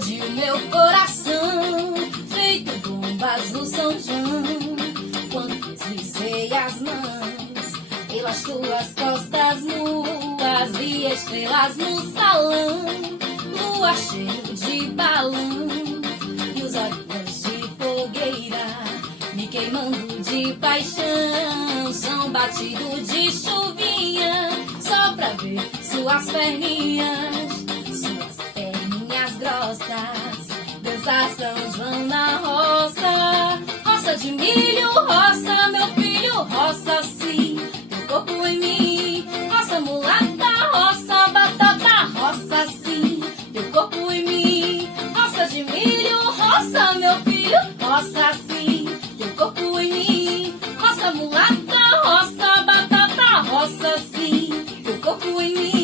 explodiu meu coração, feito bombas no São João. Quando deslizei as mãos pelas tuas costas nuas, vi estrelas no salão, lua cheia de balão e os olhos de fogueira me queimando de paixão. Chão batido de chuvinha só pra ver suas perninhas grossas. Dançar São João na roça, roça de milho, roça, meu filho, roça sim, teu corpo em mim. Roça mulata, roça batata, roça sim, teu corpo em mim. Roça de milho, roça, meu filho, roça sim, teu corpo em mim. Roça mulata, roça batata, roça sim, teu corpo em mim.